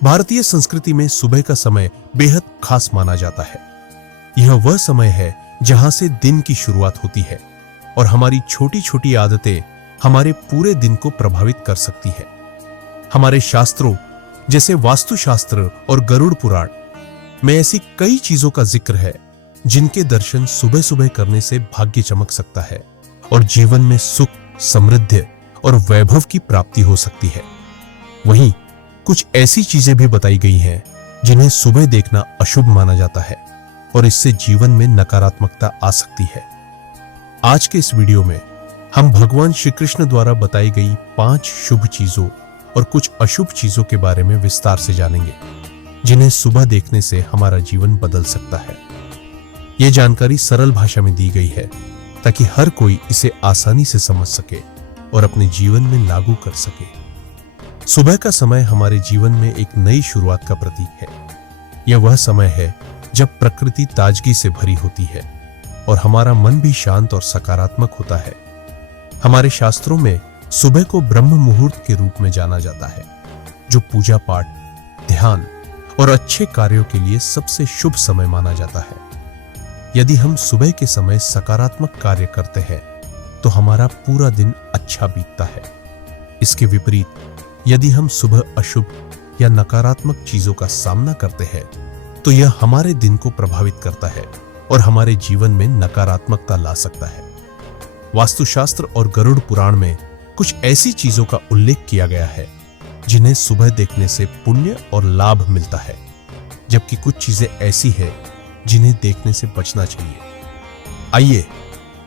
भारतीय संस्कृति में सुबह का समय बेहद खास माना जाता है। यह वह समय है जहां से दिन की शुरुआत होती है और हमारी छोटी छोटी आदतें हमारे पूरे दिन को प्रभावित कर सकती है। हमारे शास्त्रों जैसे वास्तुशास्त्र और गरुड़ पुराण में ऐसी कई चीजों का जिक्र है जिनके दर्शन सुबह सुबह करने से भाग्य चमक सकता है और जीवन में सुख, समृद्धि और वैभव की प्राप्ति हो सकती है। वहीं कुछ ऐसी चीजें भी बताई गई हैं जिन्हें सुबह देखना अशुभ माना जाता है और इससे जीवन में नकारात्मकता आ सकती है। आज के इस वीडियो में हम भगवान श्री कृष्ण द्वारा बताई गई 5 शुभ चीजों और कुछ अशुभ चीजों के बारे में विस्तार से जानेंगे, जिन्हें सुबह देखने से हमारा जीवन बदल सकता है। यह जानकारी सरल भाषा में दी गई है ताकि हर कोई इसे आसानी से समझ सके और अपने जीवन में लागू कर सके। सुबह का समय हमारे जीवन में एक नई शुरुआत का प्रतीक है। यह वह समय है जब प्रकृति ताजगी से भरी होती है और हमारा मन भी शांत और सकारात्मक होता है। हमारे शास्त्रों में सुबह को ब्रह्म मुहूर्त के रूप में जाना जाता है, जो पूजा पाठ, ध्यान और अच्छे कार्यों के लिए सबसे शुभ समय माना जाता है। यदि हम सुबह के समय सकारात्मक कार्य करते हैं तो हमारा पूरा दिन अच्छा बीतता है। इसके विपरीत यदि हम सुबह अशुभ या नकारात्मक चीजों का सामना करते हैं तो यह हमारे दिन को प्रभावित करता है और हमारे जीवन में नकारात्मकता ला सकता है। वास्तुशास्त्र और गरुड़ पुराण में कुछ ऐसी चीजों का उल्लेख किया गया है जिन्हें सुबह देखने से पुण्य और लाभ मिलता है, जबकि कुछ चीजें ऐसी हैं जिन्हें देखने से बचना चाहिए। आइए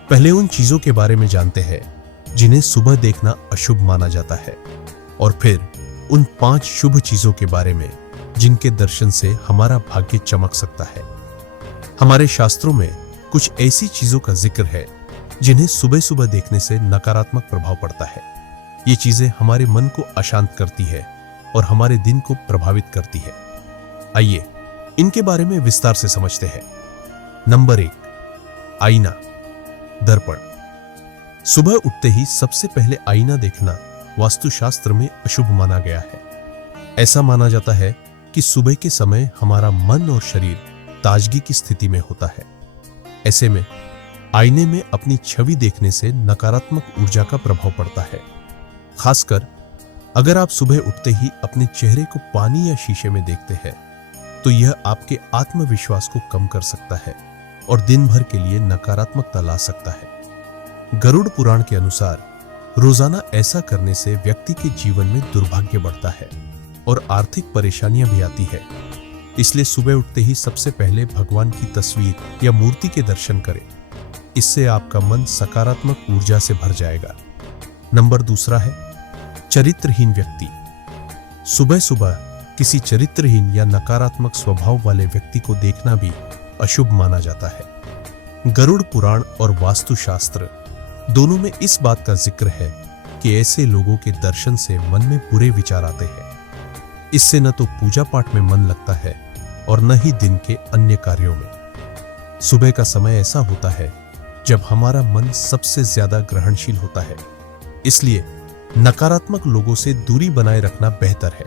पहले उन चीजों के बारे में जानते हैं जिन्हें सुबह देखना अशुभ माना जाता है और फिर उन 5 शुभ चीजों के बारे में जिनके दर्शन से हमारा भाग्य चमक सकता है। हमारे शास्त्रों में कुछ ऐसी चीजों का जिक्र है जिन्हें सुबह सुबह देखने से नकारात्मक प्रभाव पड़ता है। ये चीजें हमारे मन को अशांत करती है और हमारे दिन को प्रभावित करती है। आइए इनके बारे में विस्तार से समझते हैं। नंबर 1, आईना, दर्पण। सुबह उठते ही सबसे पहले आईना देखना वास्तुशास्त्र में अशुभ माना गया है। ऐसा माना जाता है कि सुबह के समय हमारा मन और शरीर ताजगी की स्थिति में होता है। ऐसे में आईने में अपनी छवि देखने से नकारात्मक ऊर्जा का प्रभाव पड़ता है। खासकर अगर आप सुबह उठते ही अपने चेहरे को पानी या शीशे में देखते हैं तो यह आपके आत्मविश्वास को कम कर सकता है और दिन भर के लिए नकारात्मकता ला सकता है। गरुड़ पुराण के अनुसार रोजाना ऐसा करने से व्यक्ति के जीवन में दुर्भाग्य बढ़ता है और आर्थिक परेशानियां भी आती है। इसलिए सुबह उठते ही सबसे पहले भगवान की तस्वीर या मूर्ति के दर्शन करें। इससे आपका मन सकारात्मक ऊर्जा से भर जाएगा। नंबर 2 है चरित्रहीन व्यक्ति। सुबह सुबह किसी चरित्रहीन या नकारात्मक स्वभाव वाले व्यक्ति को देखना भी अशुभ माना जाता है। गरुड़ पुराण और वास्तुशास्त्र दोनों में इस बात का जिक्र है कि ऐसे लोगों के दर्शन से मन में बुरे विचार आते हैं। इससे न तो पूजा पाठ में मन लगता है और न ही दिन के अन्य कार्यों में। सुबह का समय ऐसा होता है जब हमारा मन सबसे ज्यादा ग्रहणशील होता है। इसलिए नकारात्मक लोगों से दूरी बनाए रखना बेहतर है।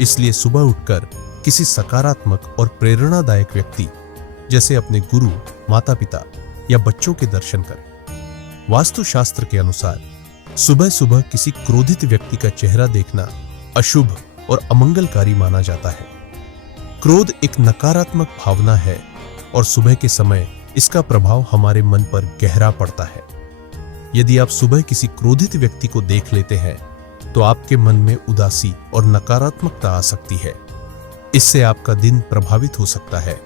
इसलिए सुबह उठकर किसी सकारात्मक और प्रेरणादायक व्यक्ति जैसे अपने गुरु, माता पिता या बच्चों के दर्शन करें। वास्तुशास्त्र के अनुसार सुबह सुबह किसी क्रोधित व्यक्ति का चेहरा देखना अशुभ और अमंगलकारी माना जाता है। क्रोध एक नकारात्मक भावना है और सुबह के समय इसका प्रभाव हमारे मन पर गहरा पड़ता है। यदि आप सुबह किसी क्रोधित व्यक्ति को देख लेते हैं तो आपके मन में उदासी और नकारात्मकता आ सकती है। इससे आपका दिन प्रभावित हो सकता है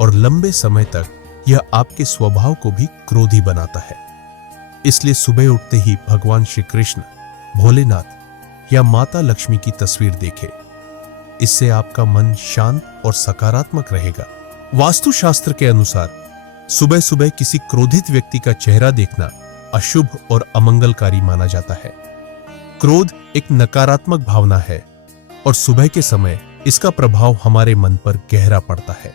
और लंबे समय तक यह आपके स्वभाव को भी क्रोधी बनाता है। इसलिए सुबह उठते ही भगवान श्री कृष्ण, भोलेनाथ या माता लक्ष्मी की तस्वीर देखें। इससे आपका मन शांत और सकारात्मक रहेगा। वास्तुशास्त्र के अनुसार सुबह सुबह किसी क्रोधित व्यक्ति का चेहरा देखना अशुभ और अमंगलकारी माना जाता है। क्रोध एक नकारात्मक भावना है और सुबह के समय इसका प्रभाव हमारे मन पर गहरा पड़ता है।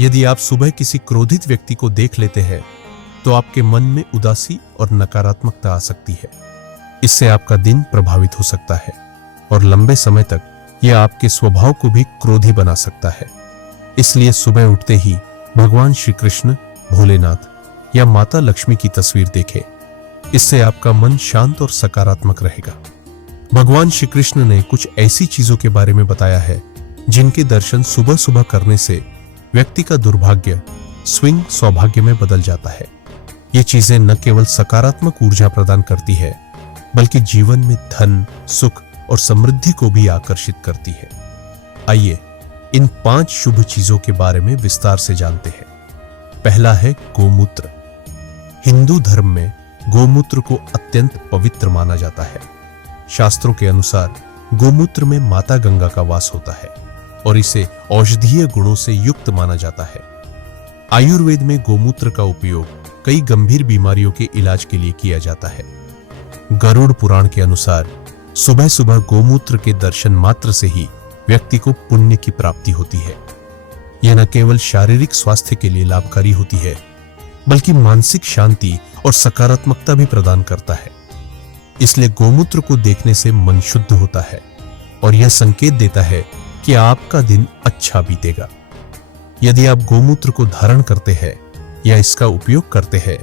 यदि आप सुबह किसी क्रोधित व्यक्ति को देख लेते हैं तो आपके मन में उदासी और नकारात्मकता आ सकती है। इससे आपका दिन प्रभावित हो सकता है और लंबे समय तक यह आपके स्वभाव को भी क्रोधी बना सकता है। इसलिए सुबह उठते ही भगवान श्री कृष्ण, भोलेनाथ या माता लक्ष्मी की तस्वीर देखें। इससे आपका मन शांत और सकारात्मक रहेगा। भगवान श्री कृष्ण ने कुछ ऐसी चीजों के बारे में बताया है जिनके दर्शन सुबह सुबह करने से व्यक्ति का दुर्भाग्य स्विंग सौभाग्य में बदल जाता है। ये चीजें न केवल सकारात्मक ऊर्जा प्रदान करती है, बल्कि जीवन में धन, सुख और समृद्धि को भी आकर्षित करती है। आइए इन 5 शुभ चीजों के बारे में विस्तार से जानते हैं। पहला है गोमूत्र। हिंदू धर्म में गोमूत्र को अत्यंत पवित्र माना जाता है। शास्त्रों के अनुसार गोमूत्र में माता गंगा का वास होता है और इसे औषधीय गुणों से युक्त माना जाता है। आयुर्वेद में गोमूत्र का उपयोग कई गंभीर बीमारियों के इलाज के लिए किया जाता है। गरुड़ पुराण के अनुसार सुबह सुबह गोमूत्र के दर्शन मात्र से ही व्यक्ति को पुण्य की प्राप्ति होती है। यह न केवल शारीरिक स्वास्थ्य के लिए लाभकारी होती है, बल्कि मानसिक शांति और सकारात्मकता भी प्रदान करता है। इसलिए गोमूत्र को देखने से मन शुद्ध होता है और यह संकेत देता है कि आपका दिन अच्छा बीतेगा। यदि आप गोमूत्र को धारण करते हैं या इसका उपयोग करते हैं,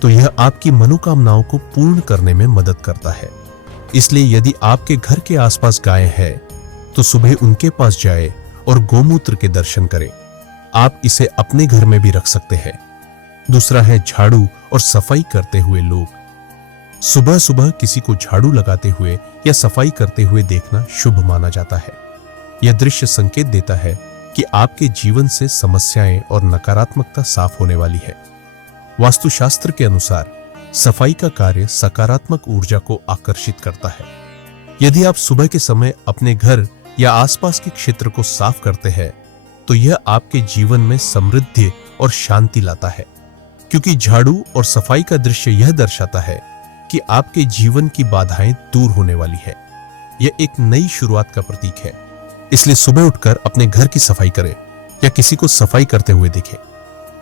तो यह आपकी मनोकामनाओं को पूर्ण करने में मदद करता है। इसलिए यदि आपके घर के आसपास गाय है, तो सुबह उनके पास जाए और गोमूत्र के दर्शन करें। आप इसे अपने घर में भी रख सकते हैं। दूसरा है झाड़ू और सफाई करते हुए लोग। सुबह सुबह किसी को झाड़ू लगाते हुए या सफाई करते हुए देखना शुभ माना जाता है। यह दृश्य संकेत देता है कि आपके जीवन से समस्याएं और नकारात्मकता साफ होने वाली है। वास्तुशास्त्र के अनुसार सफाई का कार्य सकारात्मक ऊर्जा को आकर्षित करता है। यदि आप सुबह के समय अपने घर या आसपास के क्षेत्र को साफ करते हैं, तो यह आपके जीवन में समृद्धि और शांति लाता है, क्योंकि झाड़ू और सफाई का दृश्य यह दर्शाता है कि आपके जीवन की बाधाएं दूर होने वाली है। यह एक नई शुरुआत का प्रतीक है। इसलिए सुबह उठकर अपने घर की सफाई करें या किसी को सफाई करते हुए देखें।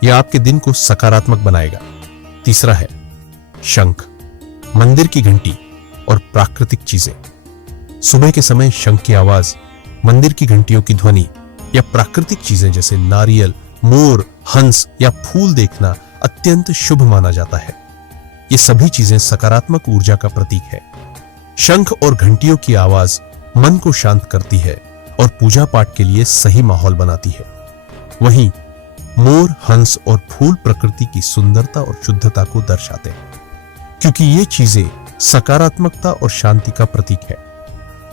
यह आपके दिन को सकारात्मक बनाएगा। तीसरा है शंख, मंदिर की घंटी और प्राकृतिक चीजें। सुबह के समय शंख की आवाज, मंदिर की घंटियों की ध्वनि या प्राकृतिक चीजें जैसे नारियल, मोर, हंस या फूल देखना अत्यंत शुभ माना जाता है। ये सभी चीजें सकारात्मक ऊर्जा का प्रतीक है। शंख और घंटियों की आवाज मन को शांत करती है और पूजा पाठ के लिए सही माहौल बनाती है। वहीं मोर, हंस और फूल प्रकृति की सुंदरता और शुद्धता को दर्शाते हैं, क्योंकि ये चीजें सकारात्मकता और शांति का प्रतीक है।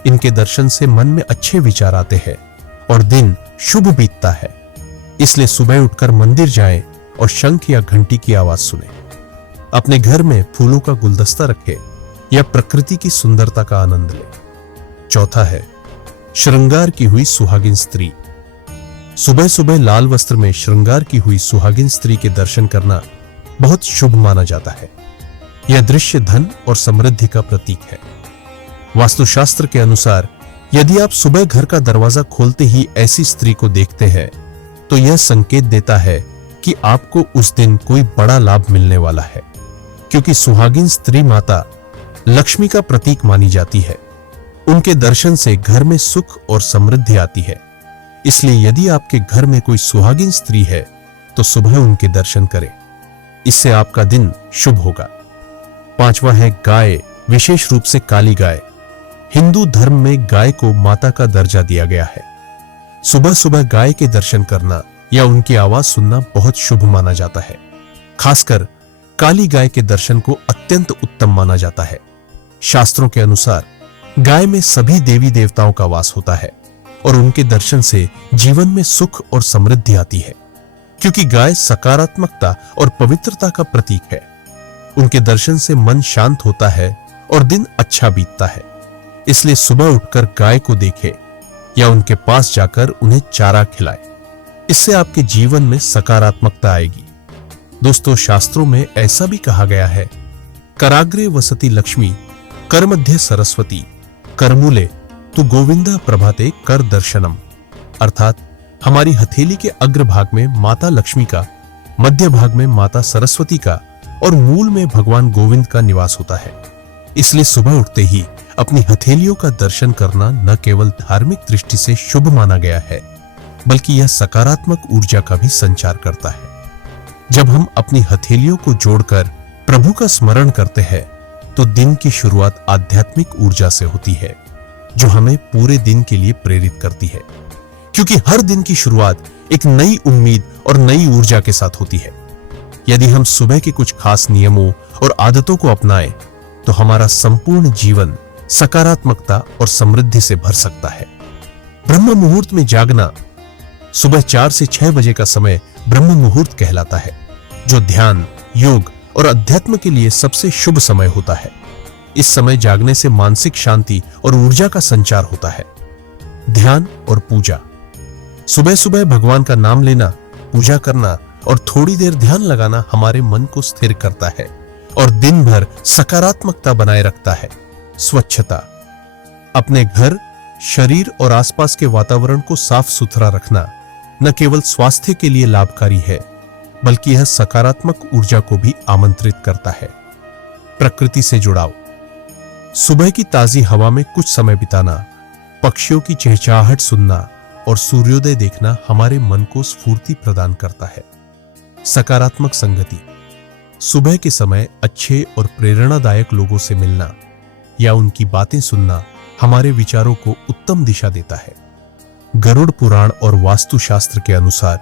इनके दर्शन से मन में अच्छे विचार आते हैं और दिन शुभ बीतता है। इसलिए सुबह उठकर मंदिर जाएं और शंख या घंटी की आवाज सुनें। अपने घर में फूलों का गुलदस्ता रखें या प्रकृति की सुंदरता का आनंद लें। चौथा है श्रृंगार की हुई सुहागिन स्त्री। सुबह सुबह लाल वस्त्र में श्रृंगार की हुई सुहागिन स्त्री के दर्शन करना बहुत शुभ माना जाता है। यह दृश्य धन और समृद्धि का प्रतीक है। वास्तुशास्त्र के अनुसार यदि आप सुबह घर का दरवाजा खोलते ही ऐसी स्त्री को देखते हैं, तो यह संकेत देता है कि आपको उस दिन कोई बड़ा लाभ मिलने वाला है, क्योंकि सुहागिन स्त्री माता लक्ष्मी का प्रतीक मानी जाती है। उनके दर्शन से घर में सुख और समृद्धि आती है। इसलिए यदि आपके घर में कोई सुहागिन स्त्री है, तो सुबह उनके दर्शन करें। इससे आपका दिन शुभ होगा। पांचवा है गाय, विशेष रूप से काली गाय। हिंदू धर्म में गाय को माता का दर्जा दिया गया है। सुबह सुबह गाय के दर्शन करना या उनकी आवाज सुनना बहुत शुभ माना जाता है। खासकर काली गाय के दर्शन को अत्यंत उत्तम माना जाता है। शास्त्रों के अनुसार गाय में सभी देवी देवताओं का वास होता है और उनके दर्शन से जीवन में सुख और समृद्धि आती है, क्योंकि गाय सकारात्मकता और पवित्रता का प्रतीक है। उनके दर्शन से मन शांत होता है और दिन अच्छा बीतता है। इसलिए सुबह उठकर गाय को देखें या उनके पास जाकर उन्हें चारा खिलाएं। इससे आपके जीवन में सकारात्मकता आएगी। दोस्तों, शास्त्रों में ऐसा भी कहा गया है, कराग्रे वसति लक्ष्मी, कर मध्य सरस्वती, करमूले तु गोविंदा प्रभाते कर दर्शनम। अर्थात हमारी हथेली के अग्रभाग में माता लक्ष्मी का, मध्य भाग में माता सरस्वती का और मूल में भगवान गोविंद का निवास होता है। इसलिए सुबह उठते ही अपनी हथेलियों का दर्शन करना न केवल धार्मिक दृष्टि से शुभ माना गया है, बल्कि यह सकारात्मक ऊर्जा का भी संचार करता है। जब हम अपनी हथेलियों को जोड़कर प्रभु का स्मरण करते हैं, तो दिन की शुरुआत आध्यात्मिक ऊर्जा से होती है, जो हमें पूरे दिन के लिए प्रेरित करती है। क्योंकि हर दिन की शुरुआत एक नई उम्मीद और नई ऊर्जा के साथ होती है। यदि हम सुबह के कुछ खास नियमों और आदतों को अपनाएं, तो हमारा संपूर्ण जीवन सकारात्मकता और समृद्धि से भर सकता है। ब्रह्म मुहूर्त में जागना, सुबह 4 से 6 बजे का समय ब्रह्म मुहूर्त कहलाता है, जो ध्यान, योग और अध्यात्म के लिए सबसे शुभ समय होता है। इस समय जागने से मानसिक शांति और ऊर्जा का संचार होता है। ध्यान और पूजा, सुबह सुबह भगवान का नाम लेना, पूजा करना और थोड़ी देर ध्यान लगाना हमारे मन को स्थिर करता है और दिन भर सकारात्मकता बनाए रखता है। स्वच्छता, अपने घर, शरीर और आसपास के वातावरण को साफ सुथरा रखना न केवल स्वास्थ्य के लिए लाभकारी है, बल्कि यह सकारात्मक ऊर्जा को भी आमंत्रित करता है। प्रकृति से जुड़ाव, सुबह की ताजी हवा में कुछ समय बिताना, पक्षियों की चहचहाहट सुनना और सूर्योदय देखना हमारे मन को स्फूर्ति प्रदान करता है। सकारात्मक संगति, सुबह के समय अच्छे और प्रेरणादायक लोगों से मिलना या उनकी बातें सुनना हमारे विचारों को उत्तम दिशा देता है। गरुड़ पुराण और वास्तुशास्त्र के अनुसार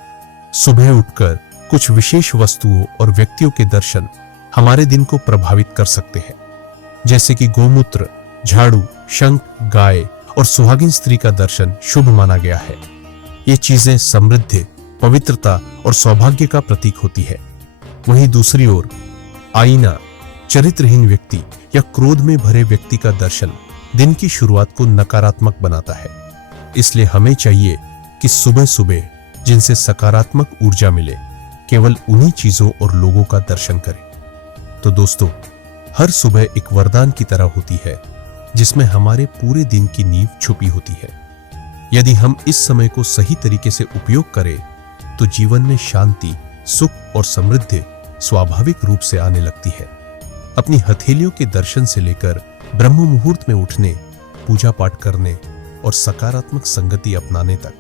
सुबह उठकर कुछ विशेष वस्तुओं और व्यक्तियों के दर्शन हमारे दिन को प्रभावित कर सकते हैं, जैसे कि गोमूत्र, झाड़ू, शंख, गाय और सुहागिन स्त्री का दर्शन शुभ माना गया है। ये चीजें समृद्धि, पवित्रता और सौभाग्य का प्रतीक होती है। वहीं दूसरी ओर आईना, चरित्रहीन व्यक्ति या क्रोध में भरे व्यक्ति का दर्शन दिन की शुरुआत को नकारात्मक बनाता है। इसलिए हमें चाहिए कि सुबह सुबह जिनसे सकारात्मक ऊर्जा मिले, केवल उन्हीं चीजों और लोगों का दर्शन करें। तो दोस्तों, हर सुबह एक वरदान की तरह होती है, जिसमें हमारे पूरे दिन की नींव छुपी होती है। यदि हम इस समय को सही तरीके से उपयोग करें, तो जीवन में शांति, सुख और समृद्धि स्वाभाविक रूप से आने लगती है। अपनी हथेलियों के दर्शन से लेकर ब्रह्म मुहूर्त में उठने, पूजा पाठ करने और सकारात्मक संगति अपनाने तक,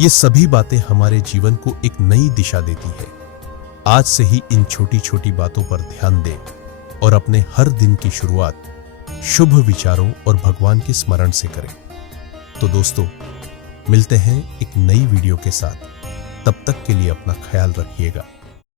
ये सभी बातें हमारे जीवन को एक नई दिशा देती है। आज से ही इन छोटी छोटी बातों पर ध्यान दें और अपने हर दिन की शुरुआत शुभ विचारों और भगवान के स्मरण से करें। तो दोस्तों, मिलते हैं एक नई वीडियो के साथ। तब तक के लिए अपना ख्याल रखिएगा।